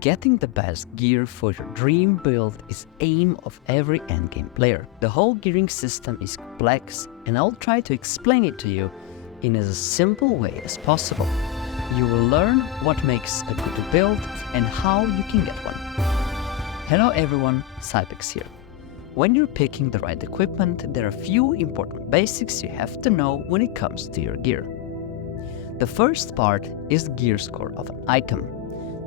Getting the best gear for your dream build is aim of every endgame player. The whole gearing system is complex, and I'll try to explain it to you in as simple way as possible. You will learn what makes a good build and how you can get one. Hello everyone, Sayphex here. When you're picking the right equipment, there are a few important basics you have to know when it comes to your gear. The first part is gear score of an item.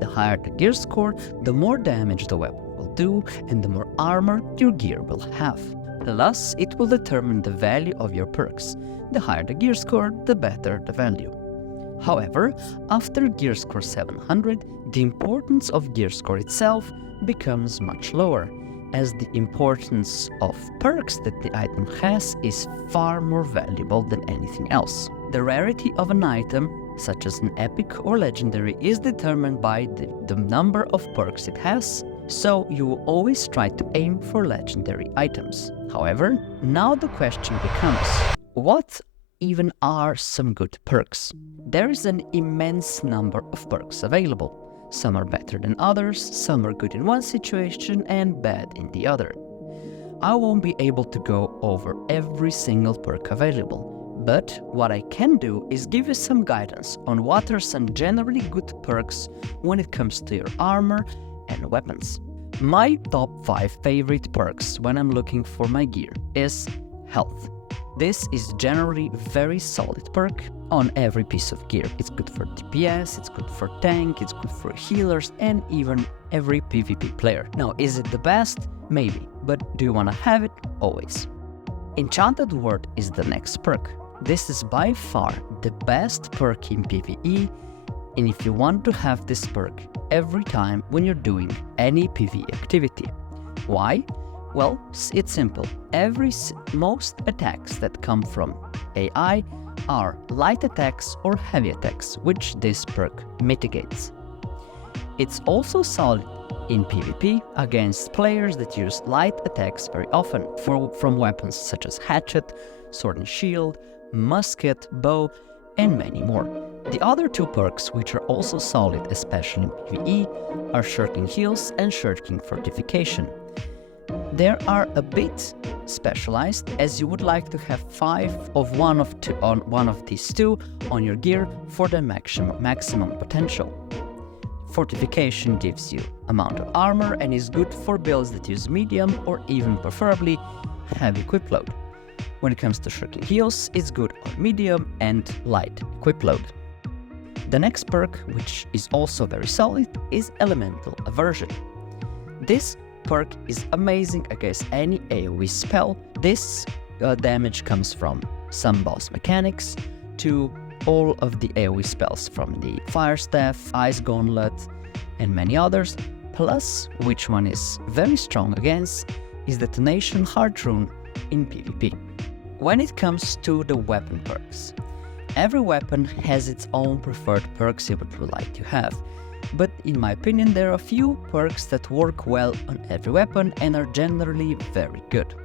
The higher the gear score, the more damage the weapon will do and the more armor your gear will have. Plus, it will determine the value of your perks. The higher the gear score, the better the value. However, after gear score 700, the importance of gear score itself becomes much lower, as the importance of perks that the item has is far more valuable than anything else. The rarity of an item, such as an epic or legendary, is determined by the number of perks it has, so you will always try to aim for legendary items. However, now the question becomes, what even are some good perks? There is an immense number of perks available. Some are better than others, some are good in one situation and bad in the other. I won't be able to go over every single perk available, but what I can do is give you some guidance on what are some generally good perks when it comes to your armor and weapons. My top 5 favorite perks when I'm looking for my gear is health. This is generally very solid perk on every piece of gear. It's good for DPS, it's good for tank, it's good for healers and even every PvP player. Now, is it the best? Maybe, but do you want to have it? Always. Enchanted Word is the next perk. This is by far the best perk in PvE, and if you want to have this perk every time when you're doing any PvE activity. Why? Well, it's simple. Most attacks that come from AI are light attacks or heavy attacks, which this perk mitigates. It's also solid in PvP against players that use light attacks very often, from weapons such as hatchet, sword and shield, musket, bow, and many more. The other 2 perks, which are also solid, especially in PvE, are Shirking Heals and Shirking Fortification. They are a bit specialized, as you would like to have 5 of one of these 2 on your gear for the maximum potential. Fortification gives you amount of armor and is good for builds that use medium or even preferably heavy equip load. When it comes to Shirking Heals, it's good on medium and light equip load. The next perk, which is also very solid, is Elemental Aversion. This perk is amazing against any AoE spell. This damage comes from some boss mechanics to all of the AoE spells, from the Fire Staff, Ice Gauntlet, and many others. Plus, which one is very strong against, is Detonation Heart Rune in PvP. When it comes to the weapon perks, every weapon has its own preferred perks it would like to have. But in my opinion, there are a few perks that work well on every weapon and are generally very good.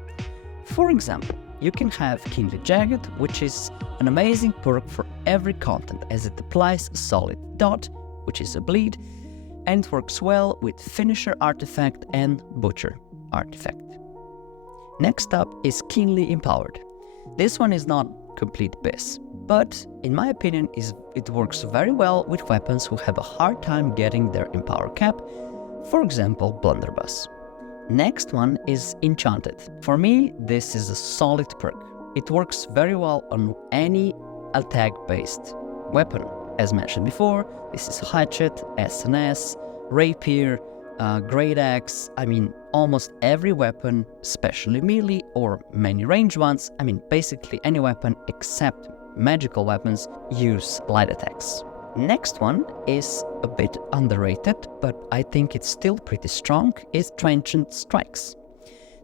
For example, you can have Keenly Jagged, which is an amazing perk for every content, as it applies a solid dot, which is a bleed, and it works well with Finisher Artifact and Butcher Artifact. Next up is Keenly Empowered. This one is not complete BIS, but in my opinion it works very well with weapons who have a hard time getting their empower cap, for example Blunderbuss. Next one is Enchanted. For me, this is a solid perk. It works very well on any attack-based weapon. As mentioned before, this is Hatchet, SNS, Rapier, Great Axe, almost every weapon, especially melee or many ranged ones, basically any weapon except magical weapons use light attacks. Next one is a bit underrated, but I think it's still pretty strong, is Transient Strikes.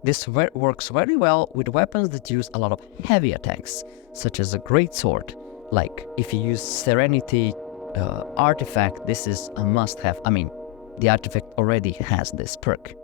This works very well with weapons that use a lot of heavy attacks, such as a Great Sword. Like if you use Serenity Artifact, this is a must-have. The artifact already has this perk.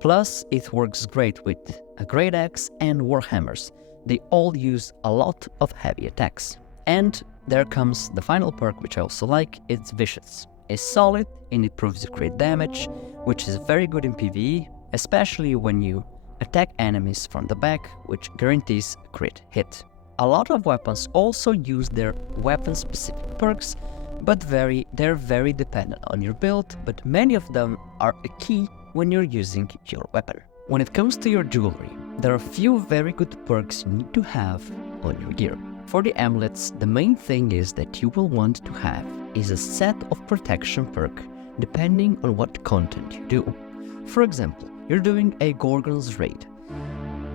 Plus, it works great with a Great Axe and Warhammers. They all use a lot of heavy attacks. And there comes the final perk, which I also like, it's Vicious. is solid and it proves you crit damage, which is very good in PvE, especially when you attack enemies from the back, which guarantees a crit hit. A lot of weapons also use their weapon-specific perks, but they're very dependent on your build, but many of them are a key when you're using your weapon. When it comes to your jewelry, there are a few very good perks you need to have on your gear. For the amulets, the main thing is that you will want to have is a set of protection perk depending on what content you do. For example, you're doing a Gorgon's raid.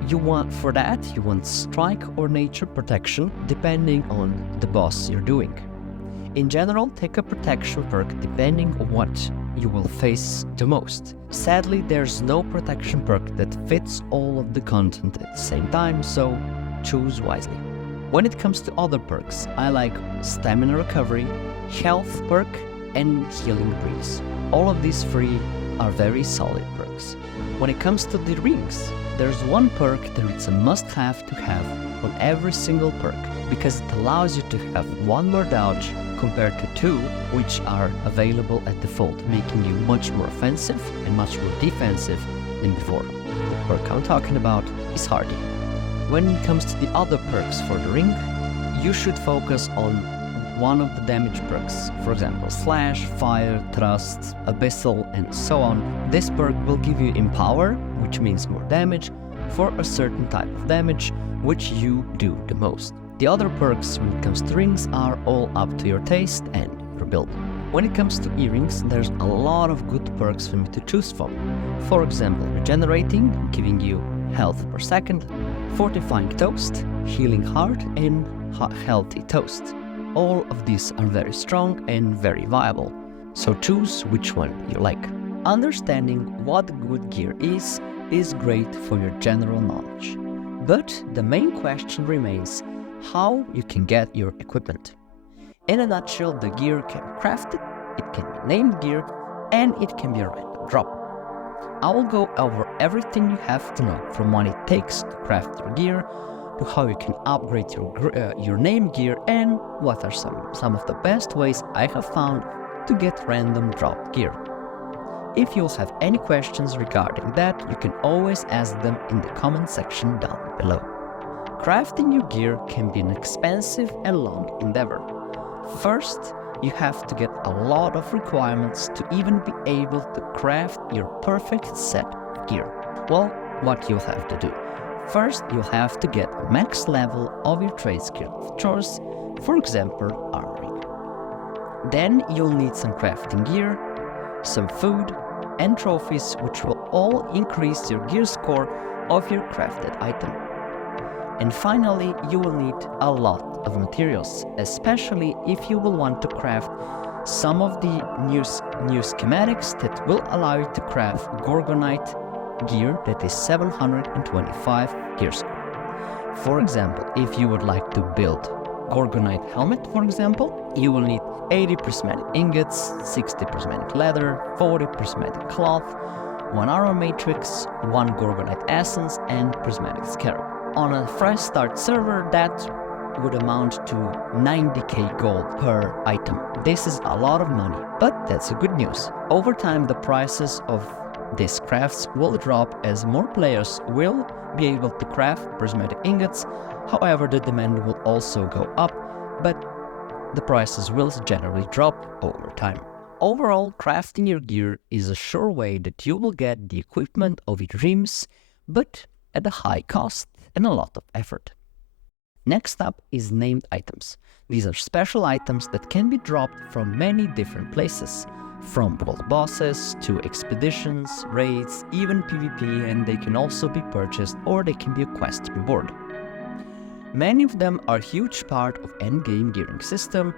You want strike or nature protection depending on the boss you're doing. In general, take a protection perk depending on what you will face the most. Sadly, there's no protection perk that fits all of the content at the same time, so choose wisely. When it comes to other perks, I like stamina recovery, health perk, and healing breeze. All of these three are very solid perks. When it comes to the rings, there's one perk that it's a must-have to have on every single perk, because it allows you to have one more dodge compared to two, which are available at default, making you much more offensive and much more defensive than before. The perk I'm talking about is Hardy. When it comes to the other perks for the ring, you should focus on one of the damage perks, for example, Slash, Fire, Thrust, Abyssal, and so on. This perk will give you Empower, which means more damage, for a certain type of damage, which you do the most. The other perks when it comes to rings are all up to your taste and your build. When it comes to earrings, there's a lot of good perks for me to choose from. For example, Regenerating, giving you health per second, Fortifying Toast, Healing Heart, and Healthy Toast. All of these are very strong and very viable, so choose which one you like. Understanding what good gear is great for your general knowledge. But the main question remains how you can get your equipment. In a nutshell, the gear can be crafted, it can be named gear, and it can be a random drop. I will go over everything you have to know, from what it takes to craft your gear, to how you can upgrade your name gear, and what are some of the best ways I have found to get random drop gear. If you'll have any questions regarding that, you can always ask them in the comment section down below. Crafting your gear can be an expensive and long endeavor. First, you have to get a lot of requirements to even be able to craft your perfect set of gear. Well, what you'll have to do. First, you'll have to get a max level of your trade skill of choice, for example, armoring. Then you'll need some crafting gear, some food, and trophies, which will all increase your gear score of your crafted item. And finally, you will need a lot of materials, especially if you will want to craft some of the new schematics that will allow you to craft Gorgonite gear that is 725 gear score. For example, if you would like to build Gorgonite helmet, for example, you will need 80 prismatic ingots, 60 prismatic leather, 40 prismatic cloth, 1 armor matrix, 1 Gorgonite essence, and prismatic scarab. On a fresh start server, that would amount to 90k gold per item. This is a lot of money, but that's a good news. Over time, the prices of these crafts will drop as more players will be able to craft prismatic ingots. However, the demand will also go up, but the prices will generally drop over time. Overall, crafting your gear is a sure way that you will get the equipment of your dreams, but at a high cost and a lot of effort. Next up is named items. These are special items that can be dropped from many different places, from world bosses to expeditions, raids, even PvP, and they can also be purchased or they can be a quest reward. Many of them are a huge part of endgame gearing system,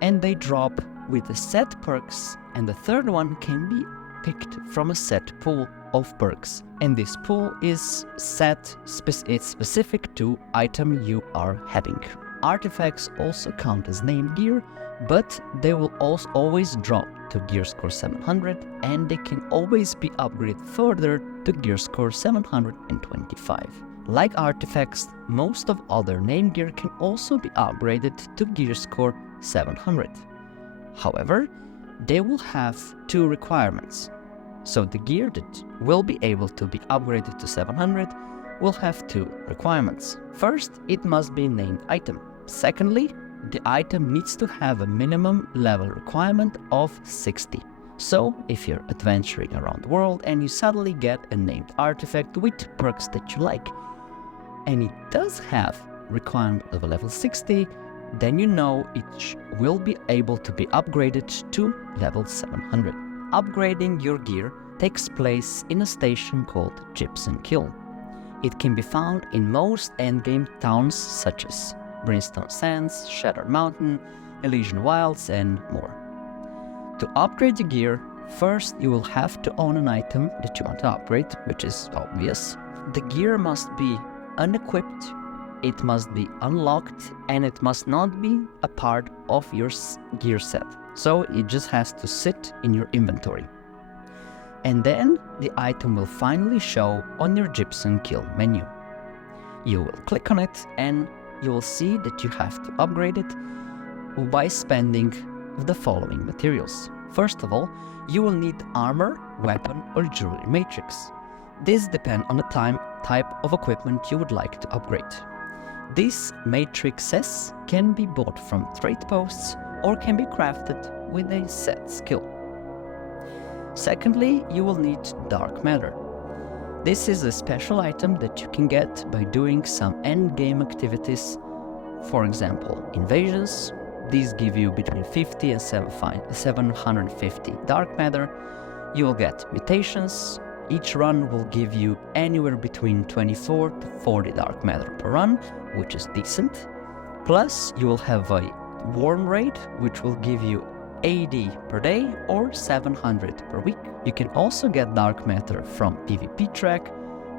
and they drop with the set perks, and the third one can be picked from a set pool of perks, and this pool is specific to item you are having. Artifacts also count as named gear, but they will also always drop to gear score 700, and they can always be upgraded further to gear score 725. Like artifacts, most of other named gear can also be upgraded to gear score 700. However, they will have two requirements. So the gear that will be able to be upgraded to 700 will have two requirements. First, it must be a named item. Secondly, the item needs to have a minimum level requirement of 60. So, if you're adventuring around the world and you suddenly get a named artifact with perks that you like, and it does have requirement of a level 60, then you know it will be able to be upgraded to level 700. Upgrading your gear takes place in a station called Gypsum Kill. It can be found in most endgame towns such as Brimstone Sands, Shattered Mountain, Elysian Wilds, and more. To upgrade your gear, first you will have to own an item that you want to upgrade, which is obvious. The gear must be unequipped, it must be unlocked, and it must not be a part of your gear set. So it just has to sit in your inventory. And then the item will finally show on your Gypsum Kill menu. You will click on it and you will see that you have to upgrade it by spending the following materials. First of all, you will need armor, weapon, or jewelry matrix. This depends on the type of equipment you would like to upgrade. These matrices can be bought from trade posts or can be crafted with a set skill. Secondly, you will need dark matter. This is a special item that you can get by doing some endgame activities. For example, invasions. These give you between 50 and 750 dark matter. You will get mutations. Each run will give you anywhere between 24 to 40 dark matter per run, which is decent. Plus, you will have a worm raid, which will give you 80 per day or 700 per week. You can also get dark matter from PvP track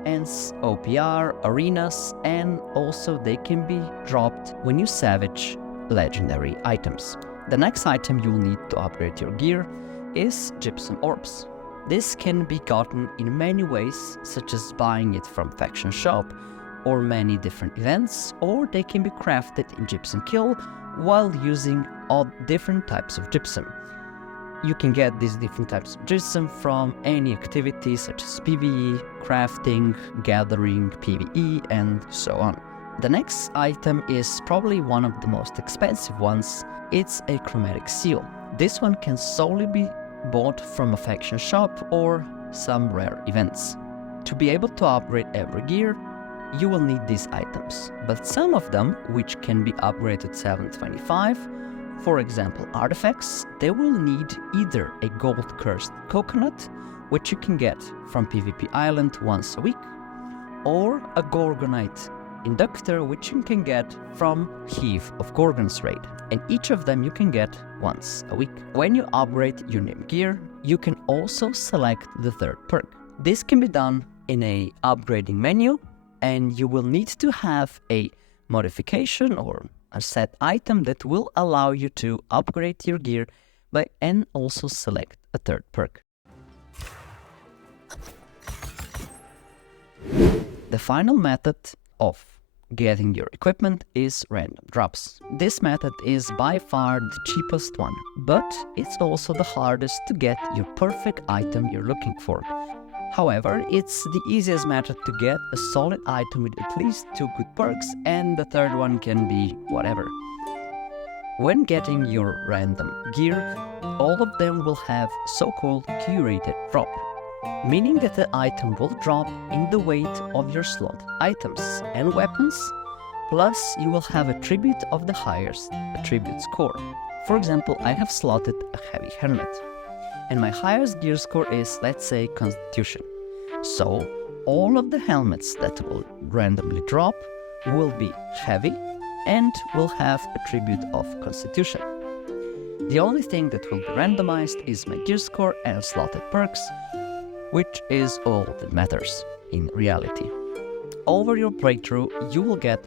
and OPR, arenas, and also they can be dropped when you salvage legendary items. The next item you'll need to upgrade your gear is gypsum orbs. This can be gotten in many ways, such as buying it from faction shop or many different events, or they can be crafted in Gypsum Kill while using all different types of gypsum. You can get these different types of gypsum from any activities such as PvE, crafting, gathering, PvE, and so on. The next item is probably one of the most expensive ones. It's a chromatic seal. This one can solely be bought from a faction shop or some rare events. To be able to upgrade every gear, you will need these items, but some of them, which can be upgraded 725, for example artifacts, they will need either a gold cursed coconut, which you can get from PvP Island once a week, or a Gorgonite inductor, which you can get from Heave of Gorgons raid, and each of them you can get once a week. When you upgrade your name gear, you can also select the third perk. This can be done in a upgrading menu, and you will need to have a modification or a set item that will allow you to upgrade your gear and also select a third perk. The final method of getting your equipment is random drops. This method is by far the cheapest one, but it's also the hardest to get your perfect item you're looking for. However, it's the easiest method to get a solid item with at least 2 good perks, and the third one can be whatever. When getting your random gear, all of them will have so-called curated drop, meaning that the item will drop in the weight of your slot items and weapons, plus you will have a tribute of the highest attribute score. For example, I have slotted a heavy helmet, and my highest gear score is, let's say, Constitution. So all of the helmets that will randomly drop will be heavy and will have a tribute of Constitution. The only thing that will be randomized is my gear score and slotted perks, which is all that matters in reality. Over your playthrough, you will get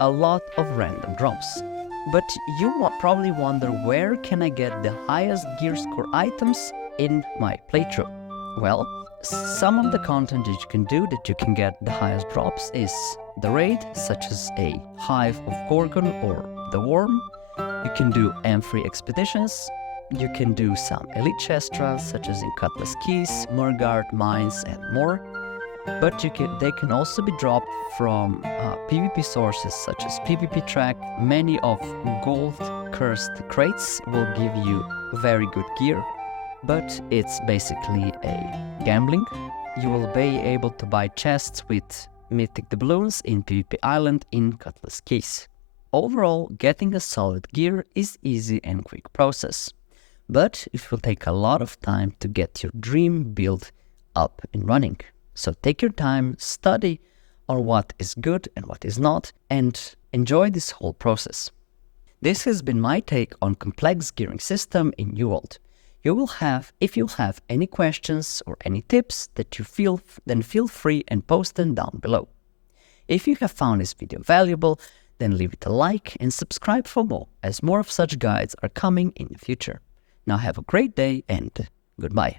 a lot of random drops. But you probably wonder, where can I get the highest gear score items in my playthrough? Well, some of the content that you can do that you can get the highest drops is the raid, such as a Hive of Gorgon or the Worm. You can do M3 expeditions, You can do some elite chestras such as in Cutlass Keys, Murgard, Mines and more. But they can also be dropped from PvP sources such as PvP Track. Many of gold cursed crates will give you very good gear, but it's basically a gambling. You will be able to buy chests with mythic doubloons in PvP Island in Cutlass Keys. Overall, getting a solid gear is easy and quick process, but it will take a lot of time to get your dream build up and running. So take your time, study on what is good and what is not, and enjoy this whole process. This has been my take on complex gearing system in New World. If you have any questions or any tips that you feel, then feel free and post them down below. If you have found this video valuable, then leave it a like and subscribe for more, as more of such guides are coming in the future. Now have a great day and goodbye.